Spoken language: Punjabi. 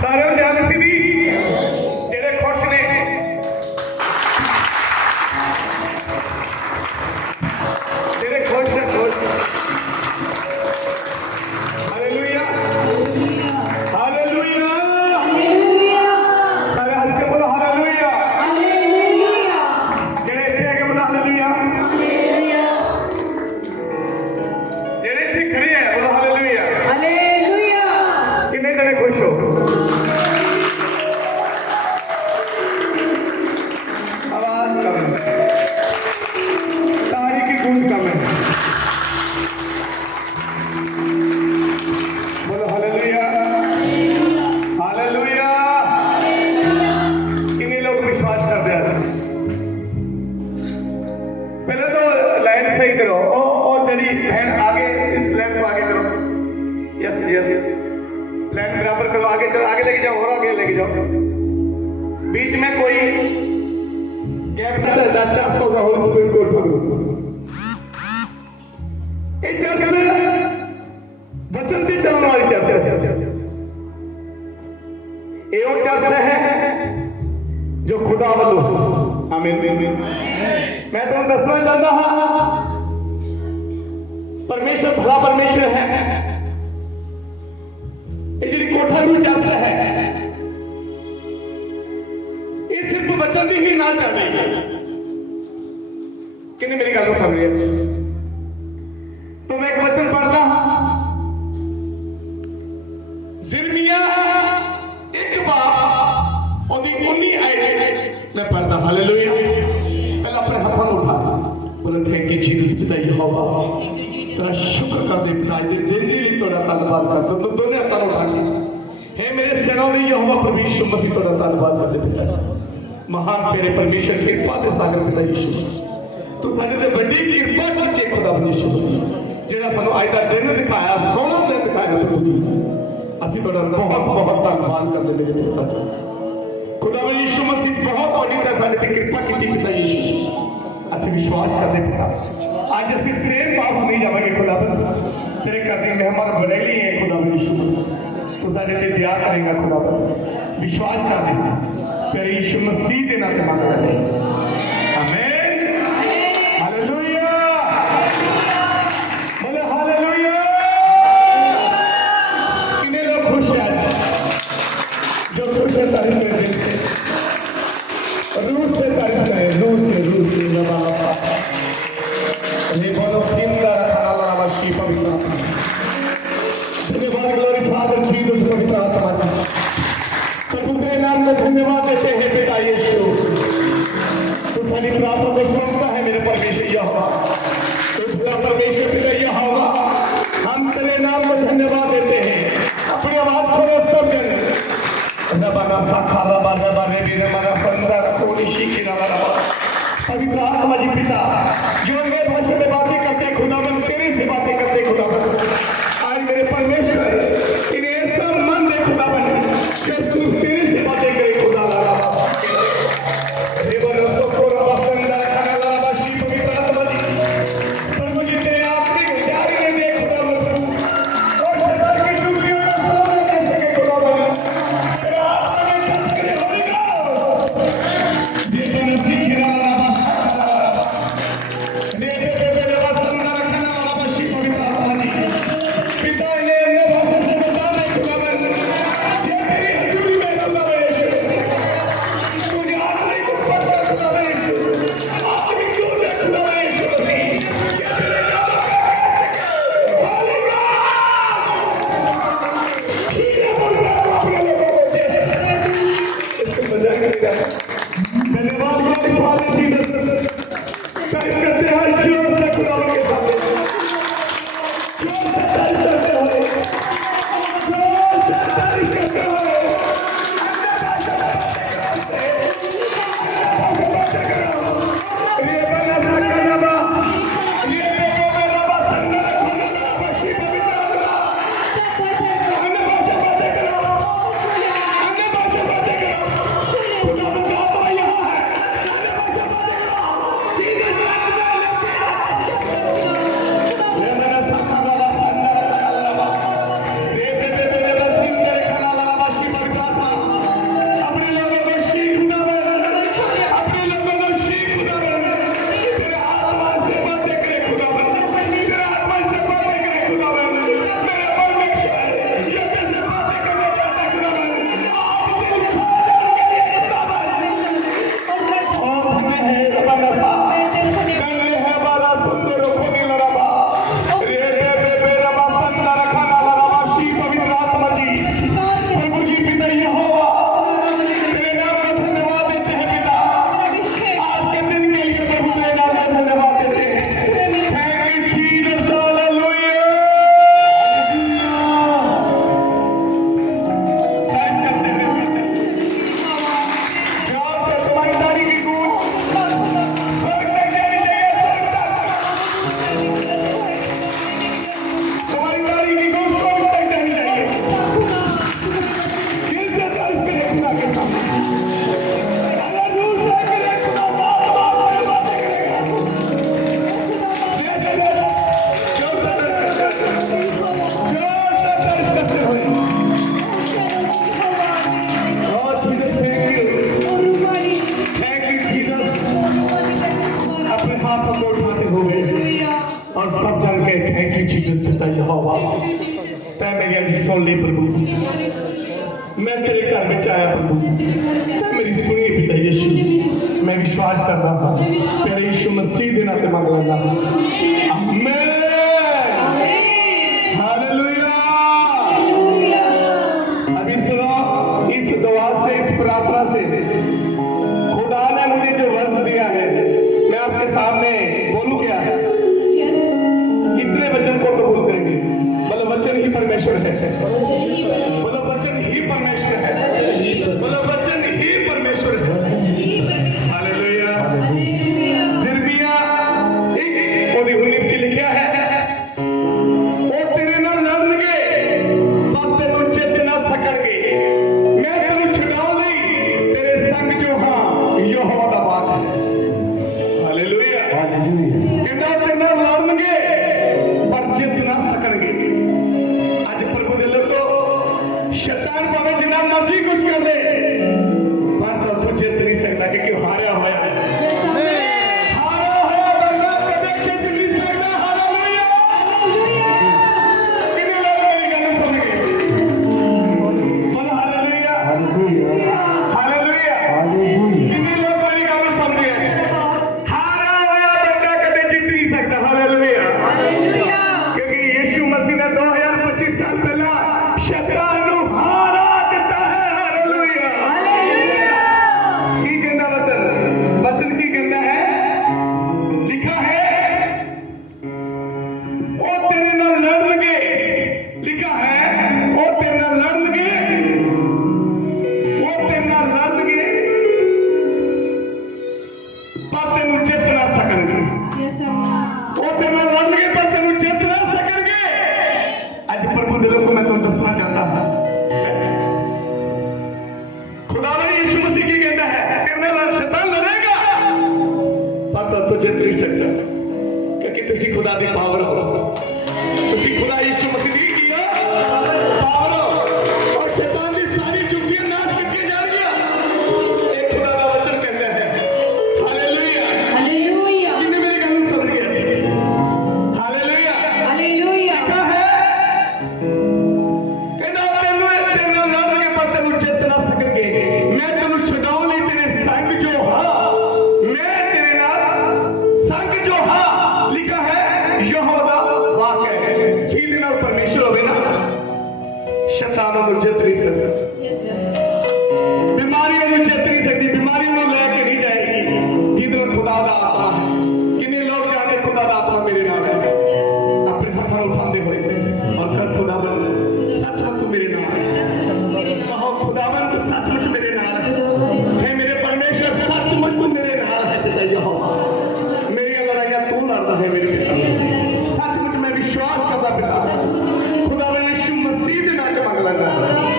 ਸਾਰਿਆਂ ਨੂੰ ਸੀ ਵੀ लेके जाओ बीच में कोई कैप्टन द है। ये जो खुदा मैं तो तुम्हें दसना चाहता हूँ परमेश्वर भला परमेश्वर है। कोठा भी चर्च है ਸਿਰਫ ਬਚਨ ਦੀ ਹੀ ਨਾ। ਜਾਵੇ ਕਿਨੇ ਮੇਰੀ ਗੱਲ ਨੂੰ ਸਮਝਿਆ ਤੋ ਮੈਂ ਇੱਕ ਵਚਨ ਪੜਦਾ ਹਾਂ। ਜ਼ਿਰਮੀਆ ਇੱਕ ਬਾਪ, ਉਹਦੀ 19 ਆਇਤ ਮੈਂ ਪੜਦਾ ਹਾਲੇਲੂਇਆ। ਪਹਿਲਾਂ ਆਪਣੇ ਹੱਥਾਂ ਨੂੰ ਉਠਾ ਬੋਲੋ ਥੈਂਕ ਯੂ ਜੀਸਸ ਪਿਤਾ ਯਹੋਵਾ, ਤੇਰਾ ਸ਼ੁਕਰ ਕਰਦੇ ਪਿਤਾ ਜੀ, ਦਿਨ ਦੀ ਲਈ ਤੁਹਾਡਾ ਧੰਨਵਾਦ ਕਰਦਾ, ਤੂੰ ਦੋਨੇ ਹੱਥਾਂ ਨੂੰ ਉਠਾ ਕੇ। ਹੈ ਮੇਰੇ ਸਿਰਾਂ ਦੇ ਯਹੋਵਾ ਪਰਮੇਸ਼ਰ ਮਸੀਹ ਤੁਹਾਡਾ ਧੰਨਵਾਦ ਕਰਦੇ ਪਿਤਾ ਜੀ। ਮਹਾਨ ਤੇਰੇ ਪਰਮੇਸ਼ਰ ਕਿਰਪਾ ਦੇ ਸਾਗਰ ਪਿਤਾ ਯਿਸੂ ਤੂੰ ਸਾਡੇ ਤੇ ਵੱਡੀ ਕਿਰਪਾ ਕਰਕੇ ਖੁਦਾ ਬਣੇ ਯਿਸੂ ਜਿਹੜਾ ਸਾਨੂੰ ਅੱਜ ਦਾ ਦਿਨ ਦਿਖਾਇਆ ਸੋਹਣਾ ਦਿਨ ਦਿਖਾਇਆ ਪ੍ਰਭੂ ਜੀ। ਅਸੀਂ ਤੁਹਾਡਾ ਬਹੁਤ ਬਹੁਤ ਧੰਨਵਾਦ ਕਰਦੇ ਮੇਰੇ ਪਿਤਾ ਜੀ। ਖੁਦਾ ਬਣੇ ਯਿਸੂ ਮਸੀਹ ਬਹੁਤ ਵੱਡੀ ਤੇ ਸਾਡੇ ਤੇ ਕਿਰਪਾ ਕੀਤੀ ਪਿਤਾ ਯਿਸੂ ਅਸੀਂ ਵਿਸ਼ਵਾਸ ਕਰਦੇ ਪਿਤਾ। ਅੱਜ ਅਸੀਂ ਫੇਰ ਵਾਪਸ ਨਹੀਂ ਜਾਵਾਂਗੇ ਖੁਦਾ ਤੇਰੇ ਕਰਦੇ ਮਹਿਮਾਨ ਬਣੇ ਲਈ ਹੈ ਖੁਦਾ ਬਣੇ ਯਿਸੂ ਤੂੰ ਸਾਡੇ ਤੇ ਪਿਆਰ ਕਰੇਗਾ ਖੁਦਾ ਵਿਸ਼ਵਾਸ ਕਰਦੇ ਕਰੀਸ਼ ਮਸੀਹ ਦੇ ਨਾਲ ਤੇ ਮੰਗਦੇ হয় सुन ली प्रभु मैं तेरे घर में आया प्रभु मेरी सुनी पिता यीशु मैं विश्वास करता हाँ तेरे यीशु मसीह के नाते मांग लगा मैं আমাদের হয়েছে ਮੇਰੀਆਂ ਲੜਾਈਆਂ ਤੂੰ ਲੜਦਾ ਹੈ ਮੇਰੇ ਪਿਤਾ ਸੱਚਮੁੱਚ ਮੈਂ ਵਿਸ਼ਵਾਸ ਕਰਦਾ ਪਿਤਾ ਖੁਦਾ ਦੇ ਯਿਸੂ ਮਸੀਹ ਦੇ ਨਾਂ 'ਚ ਮੰਗ ਲੈਂਦਾ।